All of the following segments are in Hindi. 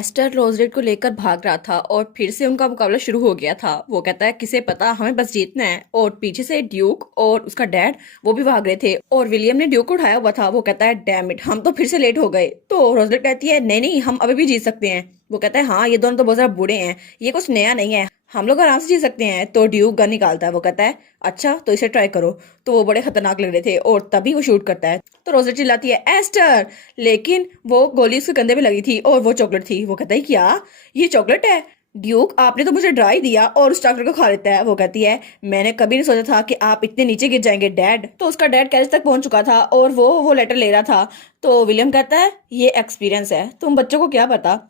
एस्टर रोजरेड को लेकर भाग रहा था और फिर से उनका मुकाबला शुरू हो गया था। वो कहता है किसे पता, हमें बस जीतना है। और पीछे से ड्यूक और उसका डैड वो भी भाग रहे थे और विलियम ने ड्यूक को उठाया हुआ था। वो कहता है डैम इट, हम तो फिर से लेट हो गए। तो रोजरेड कहती है नहीं नहीं, हम अभी भी जीत सकते हैं। वो कहता है हाँ, ये दोनों तो बहुत ज्यादा बूढ़े हैं, ये कुछ नया नहीं है, हम लोग आराम से जी सकते हैं। तो ड्यूक गन निकालता है। वो कहता है अच्छा तो इसे ट्राई करो। तो वो बड़े खतरनाक लग रहे थे और तभी वो शूट करता है। तो रोजेट चिल्लाती है एस्टर, लेकिन वो गोली उसके कंधे पे लगी थी और वो चॉकलेट थी। वो कहता है क्या ये चॉकलेट है? ड्यूक आपने तो मुझे डरा ही दिया और उस चॉकलेट को खा लेता है। वो कहती है मैंने कभी नहीं सोचा था कि आप इतने नीचे गिर जाएंगे डैड। तो उसका डैड कैरेज तक पहुंच चुका था और वो लेटर ले रहा था। तो विलियम कहता है ये एक्सपीरियंस है, तुम बच्चों को क्या पता।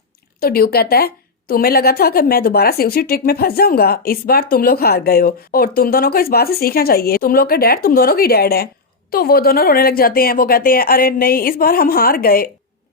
तो ड्यूक कहता है तुम्हें लगा था कि मैं दोबारा से उसी ट्रिक में फंस जाऊंगा, इस बार तुम लोग हार गए हो और तुम दोनों को इस बात से सीखना चाहिए। तुम लोग के डैड तुम दोनों की डैड है। तो वो दोनों रोने लग जाते हैं। वो कहते हैं अरे नहीं, इस बार हम हार गए।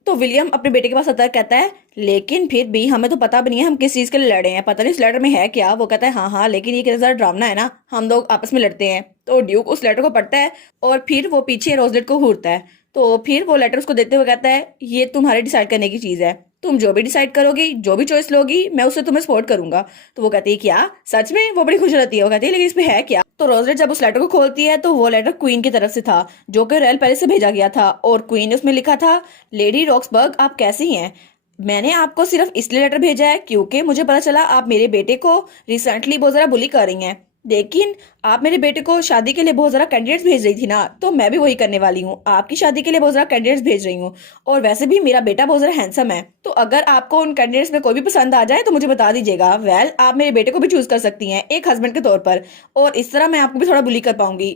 तो विलियम अपने बेटे के पास आता है, कहता है लेकिन फिर भी हमें तो पता भी नहीं है हम किस चीज के लिए लड़े हैं, पता नहीं इस लेटर में है क्या। वो कहता है हाँ हाँ, लेकिन ये कितना ज्यादा ड्रामा है ना, हम लोग आपस में लड़ते हैं। तो ड्यूक उस लेटर को पढ़ता है और फिर वो पीछे रोजलेट को घूरता है। तो फिर वो लेटर उसको देते हुए कहता है ये तुम्हारे डिसाइड करने की चीज है, तुम जो भी डिसाइड करोगी, जो भी चॉइस लोगी, मैं उससे तुम्हें सपोर्ट करूंगा। तो वो कहती है क्या सच में? वो बड़ी खुश रहती है। वो कहती है लेकिन इसमें है क्या? तो रोजलेट जब उस लेटर को खोलती है तो वो लेटर क्वीन की तरफ से था, जो कि रॉयल पैलेस से भेजा गया था। और क्वीन ने उसमें लिखा था लेडी रॉक्सबर्ग आप कैसी हैं, मैंने आपको सिर्फ इसलिए लेटर भेजा है क्योंकि मुझे पता चला आप मेरे बेटे को रिसेंटली बहुत ज्यादा बुली कर रही हैं, लेकिन आप मेरे बेटे को शादी के लिए बहुत ज्यादा कैंडिडेट्स भेज रही थी ना, तो मैं भी वही करने वाली हूँ, आपकी शादी के लिए बहुत ज्यादा कैंडिडेट्स भेज रही हूँ। और वैसे भी मेरा बेटा बहुत ज्यादा हैंडसम है, तो अगर आपको उन कैंडिडेट्स में कोई भी पसंद आ जाए तो मुझे बता दीजिएगा। वेल, आप मेरे बेटे को भी चूज कर सकती हैं एक हस्बैंड के तौर पर, और इस तरह मैं आपको भी थोड़ा बुली कर पाऊंगी।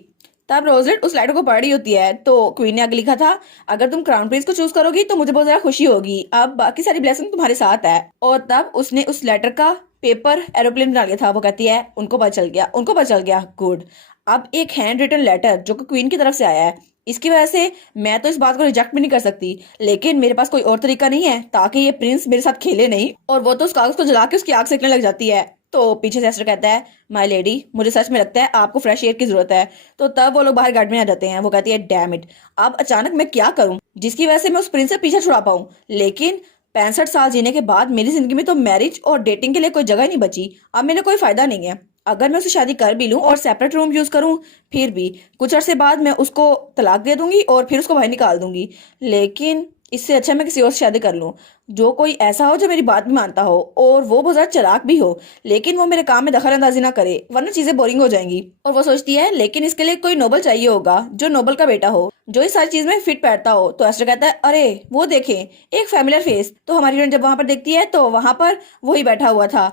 तब रोजलेट उस लेटर को पढ़ रही होती है तो क्वीन ने आगे लिखा था अगर तुम क्राउन प्रिंस को चूज करोगी तो मुझे बहुत ज्यादा खुशी होगी, अब बाकी सारी ब्लेसिंग तुम्हारे साथ है। और तब उसने उस लेटर का पेपर एरोप्लेन बना लिया था। वो कहती है उनको पता चल गया, उनको पता चल गया, गुड। अब एक हैंड रिटन लेटर जो कि क्वीन की तरफ से आया है, इसकी वजह से मैं तो इस बात को रिजेक्ट भी नहीं कर सकती, लेकिन मेरे पास कोई और तरीका नहीं है ताकि ये प्रिंस मेरे साथ खेले नहीं। और वो तो उस कागज को जला के उसकी आग सेकने लग जाती है। तो पीछे से एस्टर कहता है माय लेडी, मुझे सच में लगता है आपको फ्रेश एयर की जरूरत है। तो तब वो लोग बाहर गार्डन में आ जाते हैं। वो कहती है डैम इट, अब अचानक मैं क्या करूं जिसकी वजह से मैं उस प्रिंस से पीछे छुड़ा पाऊं। लेकिन 65 साल जीने के बाद मेरी जिंदगी में तो मैरिज और डेटिंग के लिए कोई जगह नहीं बची, अब मेरे कोई फायदा नहीं है। अगर मैं उसे शादी कर भी लूं और सेपरेट रूम यूज करूं, फिर भी कुछ अरसे बाद मैं उसको तलाक दे दूंगी और फिर उसको बाहर निकाल दूंगी। लेकिन इससे अच्छा मैं किसी और से शादी कर लूं, जो कोई ऐसा हो जो मेरी बात भी मानता हो और वो बहुत ज्यादा चालाक भी हो, लेकिन वो मेरे काम में दखल अंदाजी ना करे वरना चीजें बोरिंग हो जाएंगी। और वो सोचती है लेकिन इसके लिए कोई नोबल चाहिए होगा, जो नोबल का बेटा हो, जो इस सारी चीज में फिट बैठता हो। तो एस्टर कहता है अरे वो देखें, एक फैमिलियर फेस। तो हमारी हीरोइन जब वहां पर देखती है तो वहां पर वही बैठा हुआ था,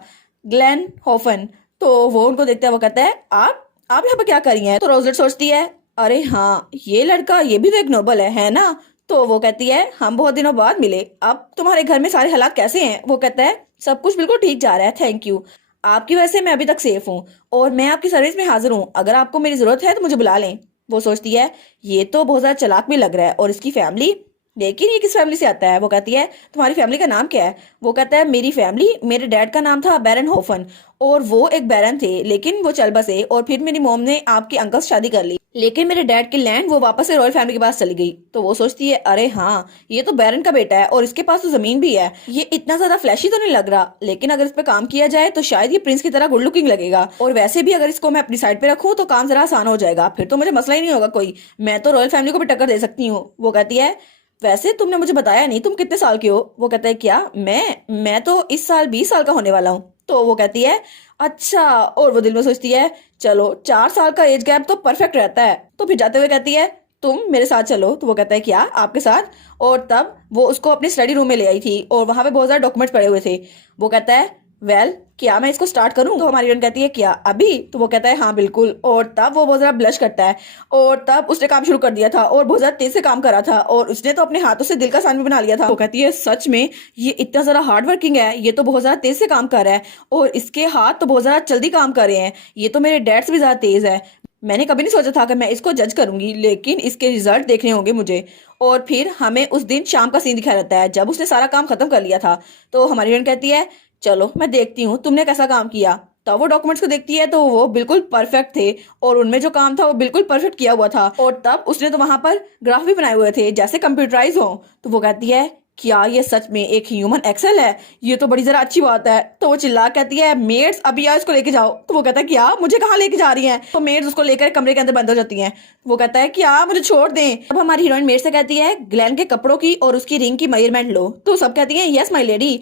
ग्लेन होफन। तो वो उनको देखते हैं। वो कहता है आप यहाँ पर क्या कर रही हैं? तो रोजलेट सोचती है अरे हाँ, ये लड़का ये भी तो एक नोबल है ना। तो वो कहती है हम बहुत दिनों बाद मिले, अब तुम्हारे घर में सारे हालात कैसे हैं? वो कहता है सब कुछ बिल्कुल ठीक जा रहा है, थैंक यू, आपकी वजह से मैं अभी तक सेफ हूँ और मैं आपकी सर्विस में हाजिर हूँ, अगर आपको मेरी जरूरत है तो मुझे बुला लें। वो सोचती है ये तो बहुत ज्यादा चालाक भी लग रहा है, और इसकी फैमिली, लेकिन ये किस फैमिली से आता है? वो कहती है तुम्हारी फैमिली का नाम क्या है? वो कहता है मेरी फैमिली, मेरे डैड का नाम था बैरन होफन और वो एक बैरन थे, लेकिन वो चल बसे और फिर मेरी मॉम ने आपके अंकल से शादी कर ली, लेकिन मेरे डैड की लैंड वो वापस से रॉयल फैमिली के पास चली गई। तो वो सोचती है अरे हाँ, ये तो बैरन का बेटा है और इसके पास तो जमीन भी है, ये इतना ज्यादा फ्लैशी तो नहीं लग रहा, लेकिन अगर इस पे काम किया जाए तो शायद ये प्रिंस की तरह गुड लुकिंग लगेगा, और वैसे भी अगर इसको मैं अपनी साइड पे रखूं तो काम जरा आसान हो जाएगा, फिर तो मुझे मसला ही नहीं होगा कोई, मैं तो रॉयल फैमिली को भी टक्कर दे सकती हूँ। वो कहती है वैसे तुमने मुझे बताया नहीं तुम कितने साल के हो? वो कहता है क्या मैं तो इस साल 20 साल का होने वाला हूँ। तो वो कहती है अच्छा, और वो दिल में सोचती है चलो 4 साल का एज गैप तो परफेक्ट रहता है। तो फिर जाते हुए कहती है तुम मेरे साथ चलो। तो वो कहता है क्या आपके साथ? और तब वो उसको अपने स्टडी रूम में ले आई थी और वहां पे बहुत सारे डॉक्यूमेंट्स पड़े हुए थे। वो कहता है वेल, क्या मैं इसको स्टार्ट करूं? तो हमारी हीरोइन कहती है क्या अभी? तो वो कहता है हाँ बिल्कुल। और तब वो बहुत ज्यादा ब्लश करता है और तब उसने काम शुरू कर दिया था और बहुत ज्यादा तेज से काम कर रहा था और उसने तो अपने हाथों से दिल का साइन भी बना लिया था। वो कहती है सच में ये इतना ज्यादा हार्ड वर्किंग है, ये तो बहुत ज्यादा तेज से काम कर रहा है और इसके हाथ तो बहुत ज्यादा जल्दी काम कर रहे हैं, ये तो मेरे डैड से भी ज्यादा तेज है, मैंने कभी नहीं सोचा था कि मैं इसको जज करूंगी, लेकिन इसके रिजल्ट देखने होंगे मुझे। और फिर हमें उस दिन शाम का सीन दिखाया जाता है जब उसने सारा काम खत्म कर लिया था। तो हमारी हीरोइन कहती है चलो मैं देखती हूँ तुमने कैसा काम किया। तब वो डॉक्यूमेंट्स को देखती है तो वो बिल्कुल परफेक्ट थे और उनमें जो काम था वो बिल्कुल परफेक्ट किया हुआ था, और तब उसने तो वहां पर ग्राफ भी बनाए हुए थे जैसे कंप्यूटराइज हो। तो वो कहती है क्या ये सच में एक ह्यूमन एक्सेल है? ये तो बड़ी जरा अच्छी बात है। तो वो चिल्ला कहती है, मेड्स अभी यार इसको लेके जाओ। तो वो कहता है, क्या मुझे कहाँ लेके जा रही हैं? तो मेड्स उसको लेकर कमरे के अंदर बंद हो जाती हैं। वो कहता है, क्या मुझे छोड़ दें। अब हमारी हीरोइन मेड से कहती है, ग्लेन के कपड़ों की और उसकी रिंग की मेजरमेंट लो। तो सब कहती है, यस माई लेडी।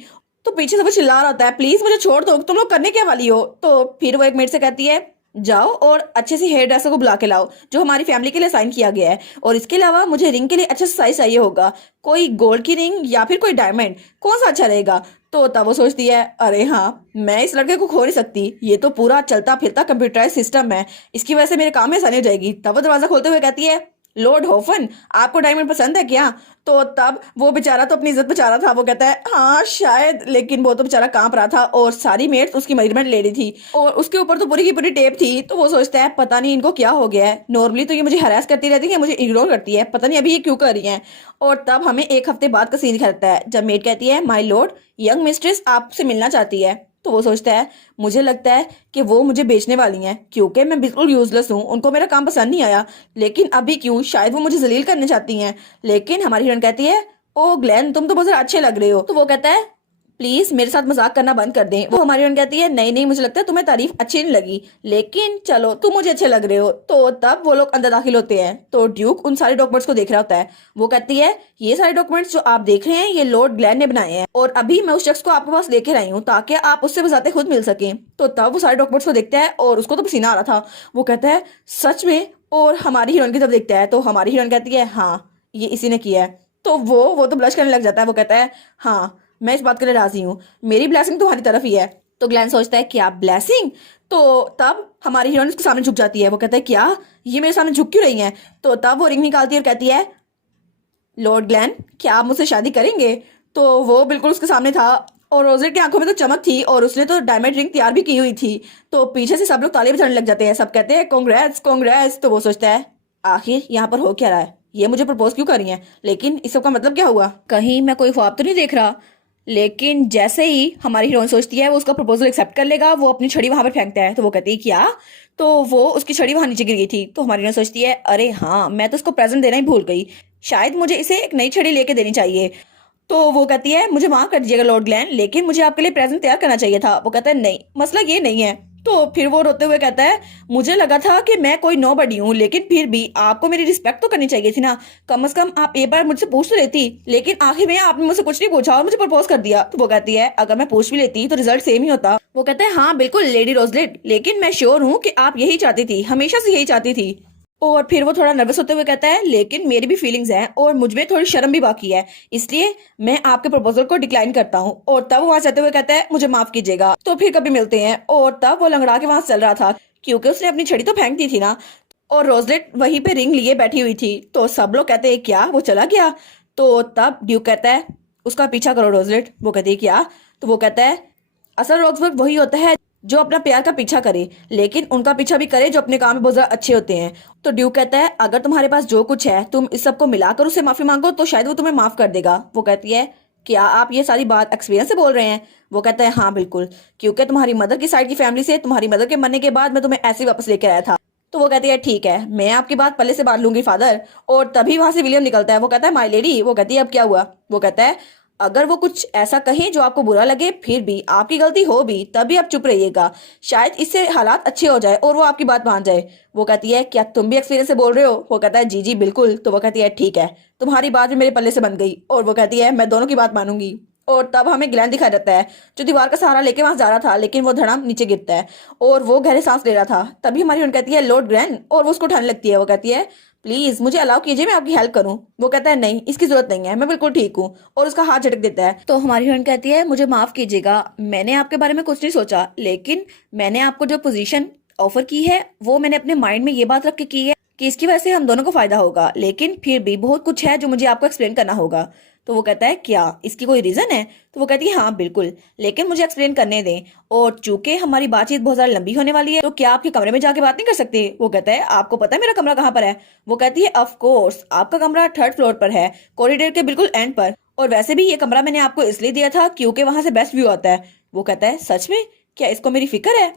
तो पीछे से वो चिल्ला रहा होता है, प्लीज मुझे छोड़ दो, तुम लोग करने क्या वाली हो? तो फिर वो एक मेड से कहती है, जाओ और अच्छे से हेयर ड्रेसर को बुला के लाओ जो हमारी फैमिली के लिए साइन किया गया है, और इसके अलावा मुझे रिंग के लिए अच्छा साइज चाहिए होगा, कोई गोल्ड की रिंग या फिर कोई डायमंड, कौन सा अच्छा रहेगा? तो तब वो सोचती है, अरे हाँ, मैं इस लड़के को खो नहीं सकती, ये तो पूरा चलता फिरता कंप्यूटराइज सिस्टम है, इसकी वजह से मेरे काम में आसानी हो जाएगी। तब वो दरवाजा खोलते हुए कहती है, लॉर्ड होफन, आपको डायमंड पसंद है क्या? तो तब वो बेचारा तो अपनी इज्जत बचा रहा था। वो कहता है, हाँ शायद, लेकिन वो तो बेचारा कांप रहा था और सारी मेट्स उसकी मेजरमेंट ले रही थी और उसके ऊपर तो पूरी की पूरी टेप थी। तो वो सोचता है, पता नहीं इनको क्या हो गया है, नॉर्मली तो ये मुझे हरास करती रहती है, मुझे इग्नोर करती है, पता नहीं अभी ये क्यों कर रही है। और तब हमें एक हफ्ते बाद का सीन दिखाता है जब मेड कहती है, माई लॉर्ड, यंग मिस्ट्रेस आपसे मिलना चाहती है। तो वो सोचता है, मुझे लगता है कि वो मुझे बेचने वाली हैं क्योंकि मैं बिल्कुल यूजलेस हूँ, उनको मेरा काम पसंद नहीं आया, लेकिन अभी क्यों, शायद वो मुझे जलील करना चाहती हैं। लेकिन हमारी हीरोइन कहती है, ओ ग्लेन, तुम तो बहुत ज़्यादा अच्छे लग रहे हो। तो वो कहता है, प्लीज मेरे साथ मजाक करना बंद कर दें। वो हमारी हीरोइन कहती है, नहीं नहीं, मुझे लगता है तुम्हें तारीफ अच्छी नहीं लगी, लेकिन चलो तुम मुझे अच्छे लग रहे हो। तो तब वो लोग अंदर दाखिल होते हैं तो ड्यूक उन सारे डॉक्यूमेंट्स को देख रहा होता है। वो कहती है, ये सारे डॉक्यूमेंट्स जो आप देख रहे हैं ये लॉर्ड ग्लेन ने बनाए हैं और अभी मैं उस शख्स को आपके पास लेकर आई हूँ ताकि आप उससे बजाते खुद मिल सकें। तो तब वो सारे डॉक्यूमेंट्स को देखता है और उसको तो पसीना आ रहा था। वो कहता है, सच में? और हमारी हीरोइन की तरफ देखता है तो हमारी हीरोइन कहती है, हाँ ये इसी ने किया है। तो वो तो ब्लश करने लग जाता है। वो कहता है, हाँ मैं इस बात के लिए राजी हूँ, मेरी ब्लेसिंग तुम्हारी तरफ ही है। तो ग्लैन सोचता है, क्या ब्लेसिंग? तो तब हमारी हीरोइन उसके सामने झुक जाती है। वो कहता है, क्या ये मेरे सामने झुक क्यों रही है? तो तब वो रिंग निकालती है और कहती है, लॉर्ड ग्लैन, क्या आप मुझसे शादी करेंगे? तो वो बिल्कुल उसके सामने था और रोजेट की आंखों में तो चमक थी और उसने तो डायमंड रिंग तैयार भी की हुई थी। तो पीछे से सब लोग ताली बजाने लग जाते हैं, सब कहते हैं, कांग्रेट्स कांग्रेट्स। तो वो सोचता है, आखिर यहाँ पर हो क्या रहा है, ये मुझे प्रपोज क्यों कर रही है, लेकिन इस सब का मतलब क्या हुआ, कहीं मैं कोई ख्वाब तो नहीं देख रहा? लेकिन जैसे ही हमारी हीरोइन सोचती है वो उसका प्रपोजल एक्सेप्ट कर लेगा, वो अपनी छड़ी वहां पर फेंकता है। तो वो कहती है, क्या? तो वो उसकी छड़ी वहां नीचे गिर गई थी। तो हमारी हीरोइन सोचती है, अरे हाँ, मैं तो उसको प्रेजेंट देना ही भूल गई, शायद मुझे इसे एक नई छड़ी लेके देनी चाहिए। तो वो कहती है, मुझे माफ कर दीजिएगा लॉर्ड ग्लैन, लेकिन मुझे आपके लिए प्रेजेंट तैयार करना चाहिए था। वो कहता है, नहीं, मसला ये नहीं है। तो फिर वो रोते हुए कहता है, मुझे लगा था कि मैं कोई नोबडी हूँ, लेकिन फिर भी आपको मेरी रिस्पेक्ट तो करनी चाहिए थी ना, कम से कम आप एक बार मुझसे पूछ तो लेती, लेकिन आखिर में आपने मुझसे कुछ नहीं पूछा और मुझे प्रपोज कर दिया। तो वो कहती है, अगर मैं पूछ भी लेती तो रिजल्ट सेम ही होता। वो कहता है, हाँ बिल्कुल लेडी रोजलेट, लेकिन मैं श्योर हूँ कि आप यही चाहती थी, हमेशा से यही चाहती थी। और फिर वो थोड़ा नर्वस होते हुए कहता है, लेकिन मेरी भी फीलिंग्स हैं और मुझ में थोड़ी शर्म भी बाकी है, इसलिए मैं आपके प्रपोजल को डिक्लाइन करता हूँ। और तब वहां जाते हुए कहता है, मुझे माफ कीजिएगा, तो फिर कभी मिलते हैं। और तब वो लंगड़ा के वहां चल रहा था क्योंकि उसने अपनी छड़ी तो फेंक दी थी ना, और रोजलेट वहीं पे रिंग लिए बैठी हुई थी। तो सब लोग कहते हैं, क्या वो चला गया? तो तब ड्यूक कहता है, उसका पीछा करो रोजलेट। वो कहती है, क्या? तो वो कहता है, असल रोजबर्ग वही होता है जो अपना प्यार का पीछा करे, लेकिन उनका पीछा भी करे जो अपने काम में बहुत ज्यादा अच्छे होते हैं। तो ड्यूक कहता है, अगर तुम्हारे पास जो कुछ है तुम इस सबको मिलाकर उससे माफी मांगो तो शायद वो तुम्हें माफ कर देगा। वो कहती है, क्या आप ये सारी बात एक्सपीरियंस से बोल रहे हैं? वो कहता है, हाँ बिल्कुल, क्योंकि तुम्हारी मदर की साइड की फैमिली से तुम्हारी मदर के मरने के बाद मैं तुम्हें ऐसे ही वापस लेकर आया था। तो वो कहती है, ठीक है, मैं आपकी बात पल्ले से बांध लूंगी फादर। और तभी वहां से विलियम निकलता है। वो कहता है, माय लेडी। वो कहती है, अब क्या हुआ? वो कहता है, अगर वो कुछ ऐसा कहें जो आपको बुरा लगे, फिर भी आपकी गलती हो भी, तभी आप चुप रहिएगा, शायद इससे हालात अच्छे हो जाए और वो आपकी बात मान जाए। वो कहती है, क्या तुम भी एक्सपीरियंस से बोल रहे हो? वो कहता है, जी जी बिल्कुल। तो वो कहती है, ठीक है, तुम्हारी बात भी मेरे पल्ले से बन गई। और वो कहती है, मैं दोनों की बात मानूंगी। और तब हमें ग्लैन दिखाई देता है जो दीवार का सहारा लेके वहां जा रहा था, लेकिन वो धड़ाम नीचे गिरता है और वो गहरे सांस ले रहा था। तभी हमारी उन कहती है, लॉर्ड ग्लैन, और वो उसको उठाने लगती है। वो कहती है, प्लीज मुझे अलाउ कीजिए, मैं आपकी हेल्प करूं। वो कहता है, नहीं, इसकी जरूरत नहीं है, मैं बिल्कुल ठीक हूँ। और उसका हाथ झटक देता है। तो हमारी हीरोइन कहती है, मुझे माफ कीजिएगा, मैंने आपके बारे में कुछ नहीं सोचा, लेकिन मैंने आपको जो पोजीशन ऑफर की है वो मैंने अपने माइंड में ये बात रख के की है कि इसकी वजह से हम दोनों को फायदा होगा, लेकिन फिर भी बहुत कुछ है जो मुझे आपको एक्सप्लेन करना होगा। तो वो कहता है, क्या इसकी कोई रीजन है? तो वो कहती है, हाँ बिल्कुल, लेकिन मुझे एक्सप्लेन करने दें, और चूंकि हमारी बातचीत बहुत ज्यादा लंबी होने वाली है तो क्या आपके कमरे में जाके बात नहीं कर सकते? वो कहता है, आपको पता है मेरा कमरा कहाँ पर है? वो कहती है, ऑफ कोर्स, आपका कमरा 3rd फ्लोर पर है, कॉरिडोर के बिल्कुल एंड पर, और वैसे भी ये कमरा मैंने आपको इसलिए दिया था क्योंकि वहां से बेस्ट व्यू आता है। वो कहता है, सच में? क्या इसको मेरी फिक्र है?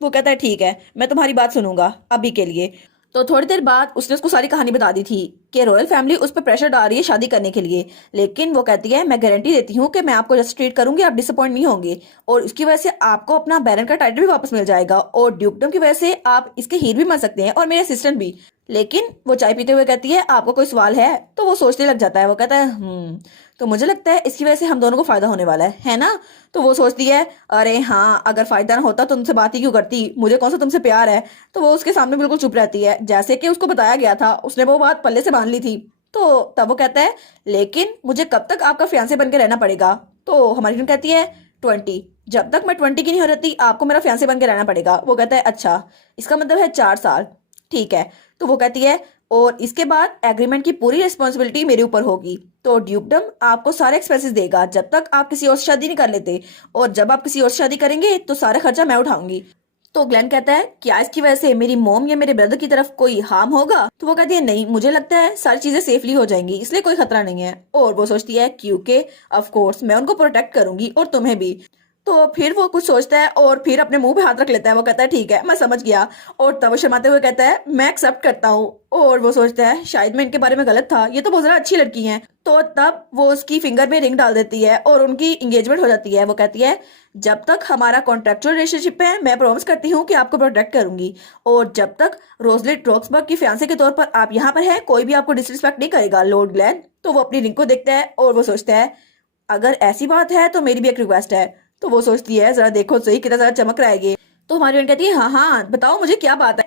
वो कहता है, ठीक है, मैं तुम्हारी बात सुनूंगा अभी के लिए। तो थोड़ी देर बाद उसने उसको सारी कहानी बता दी थी कि रॉयल फैमिली उस पर प्रेशर डाल रही है शादी करने के लिए, लेकिन वो कहती है मैं गारंटी देती हूँ कि मैं आपको जस्ट ट्रीट करूंगी, आप डिसअपॉइंट नहीं होंगे और उसकी वजह से आपको अपना बैरन का टाइटल भी वापस मिल जाएगा और ड्यूकडम की वजह से आप इसके हीर भी बन सकते हैं और मेरे असिस्टेंट भी। लेकिन वो चाय पीते हुए कहती है आपको कोई सवाल है, तो वो सोचने लग जाता है। वो कहता है तो मुझे लगता है इसकी वजह से हम दोनों को फायदा होने वाला है ना। तो वो सोचती है अरे हाँ, अगर फायदा ना होता तो तुमसे बात ही क्यों करती, मुझे कौन सा तुमसे प्यार है। तो वो उसके सामने बिल्कुल चुप रहती है, जैसे कि उसको बताया गया था उसने वो बात पल्ले से बांध ली थी। तो तब वो कहता है लेकिन मुझे कब तक आपका फियांसे बन के रहना पड़ेगा। तो हमारी फ्रेंड कहती है 20, जब तक मैं 20 की नहीं हो रहती आपको मेरा फियांसे बन के रहना पड़ेगा। वो कहता है अच्छा, इसका मतलब है 4 साल, ठीक है। तो वो कहती है और इसके बाद एग्रीमेंट की पूरी रिस्पॉन्सिबिलिटी मेरे ऊपर होगी, तो ड्यूकडम आपको सारे एक्सपेंसेस देगा जब तक आप किसी और से शादी नहीं कर लेते, और जब आप किसी और से शादी करेंगे तो सारा खर्चा मैं उठाऊंगी। तो ग्लेन कहता है क्या इसकी वजह से मेरी मॉम या मेरे ब्रदर की तरफ कोई हार्म होगा। तो वो कहती है नहीं, मुझे लगता है सारी चीजें सेफली हो जाएंगी, इसलिए कोई खतरा नहीं है। और वो सोचती है क्योंकि ऑफ कोर्स मैं उनको प्रोटेक्ट करूंगी और तुम्हें भी। तो फिर वो कुछ सोचता है और फिर अपने मुंह पे हाथ रख लेता है। वो कहता है ठीक है मैं समझ गया, और तब वो शर्माते हुए कहता है मैं एक्सेप्ट करता हूँ। और वो सोचता है शायद मैं इनके बारे में गलत था, ये तो बहुत ज्यादा अच्छी लड़की हैं। तो तब वो उसकी फिंगर में रिंग डाल देती है और उनकी एंगेजमेंट हो जाती है। वो कहती है जब तक हमारा कॉन्ट्रेक्चुअल रिलेशनशिप है मैं प्रॉमिस करती हूँ कि आपको प्रोटेक्ट करूंगी, और जब तक रोजलिट रॉक्सबर्ग की फियांसे के तौर पर आप यहाँ पर है कोई भी आपको डिसरिस्पेक्ट नहीं करेगा लॉर्ड ग्लेन। तो वो अपनी रिंग को देखता है और वो सोचता है अगर ऐसी बात है तो मेरी भी एक रिक्वेस्ट है। तो वो सोचती है जरा देखो सही कितना ज्यादा चमक रहा है ये। तो हमारी बहन कहती है हाँ हाँ बताओ मुझे क्या बात है।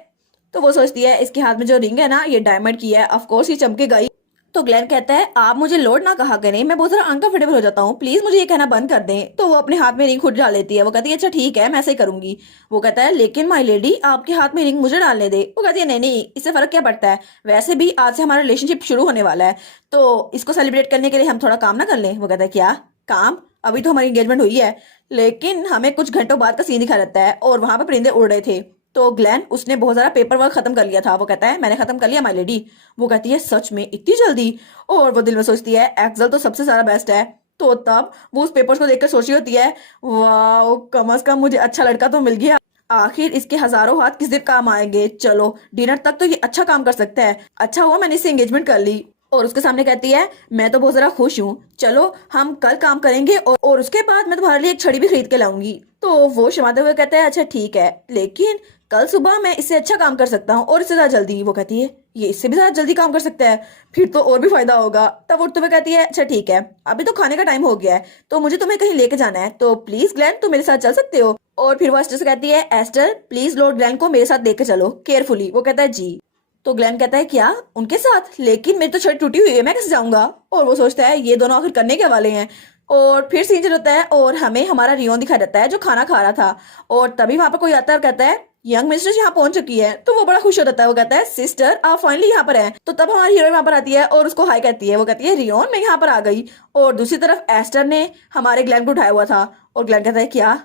तो वो सोचती है इसके हाथ में जो रिंग है ना ये डायमंड की है, ऑफ कोर्स ये चमकेगा ही। तो ग्लेन कहता है आप मुझे लॉर्ड ना कहा करें, मैं बहुत ज्यादा अनकंफर्टेबल हो जाता हूँ, प्लीज मुझे ये कहना बंद कर दें। तो वो अपने हाथ में रिंग खुद डाल लेती है। वो कहती है अच्छा ठीक है मैं ऐसे ही करूंगी। वो कहता है लेकिन माई लेडी आपके हाथ में रिंग मुझे डालने दे। वो कहती है नहीं नहीं, इससे फर्क क्या पड़ता है, वैसे भी आज से हमारा रिलेशनशिप शुरू होने वाला है, तो इसको सेलिब्रेट करने के लिए हम थोड़ा काम ना कर लें। वो कहता है क्या काम, अभी तो हमारी एंगेजमेंट हुई है। लेकिन हमें कुछ घंटों बाद का सीन दिखा रहता है और वहां पे परिंदे उड़ रहे थे। तो ग्लेन उसने बहुत सारा पेपर वर्क खत्म कर लिया था। वो कहता है मैंने खत्म कर लिया माय लेडी। वो कहती है सच में इतनी जल्दी। और वो दिल में सोचती है एक्सेल तो सबसे सारा बेस्ट है। तो तब वो उस पेपर्स को देखकर सोच रही होती है वाह कम से कम मुझे अच्छा लड़का तो मिल गया, आखिर इसके हजारों हाथ किस दिन काम आएंगे, चलो डिनर तक तो ये अच्छा काम कर सकता है, अच्छा हुआ मैंने इससे एंगेजमेंट कर ली। और उसके सामने कहती है मैं तो बहुत जरा खुश हूँ, चलो हम कल काम करेंगे और उसके बाद मैं तुम्हारे लिए एक छड़ी भी खरीद के लाऊंगी। तो वो शर्माते हुए कहता है अच्छा ठीक है, लेकिन कल सुबह मैं इससे अच्छा काम कर सकता हूँ और इससे ज्यादा जल्दी। वो कहती है ये इससे भी ज्यादा जल्दी काम कर सकता है, फिर तो और भी फायदा होगा। तब उठते हुए कहती है अच्छा ठीक है अभी तो खाने का टाइम हो गया है, तो मुझे तुम्हें कहीं लेके जाना है, तो प्लीज ग्लैन तुम मेरे साथ चल सकते हो। और फिर वो एस्टर से कहती है एस्टर प्लीज लॉर्ड ग्लैन को मेरे साथ लेके चलो केयरफुली। वो कहता है जी। तो ग्लेन कहता है क्या उनके साथ, लेकिन मेरी तो छड़ी टूटी हुई है मैं कैसे जाऊंगा। और वो सोचता है ये दोनों आखिर करने के वाले हैं। और फिर सीन चल होता है और हमें हमारा रियोन दिखा देता है जो खाना खा रहा था। और तभी वहां पर कोई आता है और कहता है यंग मिस्ट्रेस यहाँ पहुंच चुकी है। तो वो बड़ा खुश हो जाता है। वो कहता है सिस्टर आप फाइनली यहाँ पर हैं। तो तब हमारी हीरोइन वहां पर आती है और उसको हाई कहती है। वो कहती है रियोन मैं यहाँ पर आ गई। और दूसरी तरफ एस्टर ने हमारे ग्लेन को उठाया हुआ था। और ग्लेन कहता है क्या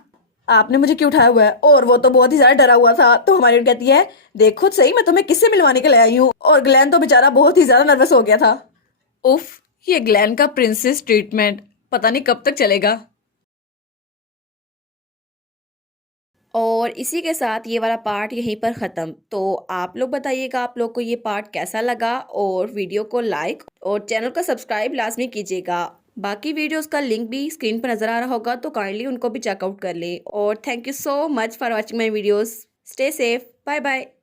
आपने मुझे क्यों उठाया हुआ है। और वो तो बहुत ही ज्यादा डरा हुआ था। तो हमारी कहती है देखो सही मैं तुम्हें किससे मिलवाने के लिए आई हूँ। और ग्लेन तो बेचारा बहुत ही ज्यादा नर्वस हो गया था। उफ, ये ग्लेन का प्रिंसेस ट्रीटमेंट पता नहीं कब तक चलेगा। और इसी के साथ ये वाला पार्ट यहीं पर ख़त्म। तो आप लोग बताइएगा आप लोग को ये पार्ट कैसा लगा, और वीडियो को लाइक और चैनल को सब्सक्राइब लाजमी कीजिएगा। बाकी वीडियोस का लिंक भी स्क्रीन पर नज़र आ रहा होगा, तो काइंडली उनको भी चेकआउट कर लें। और thank you so much for watching my videos. Stay safe, bye bye.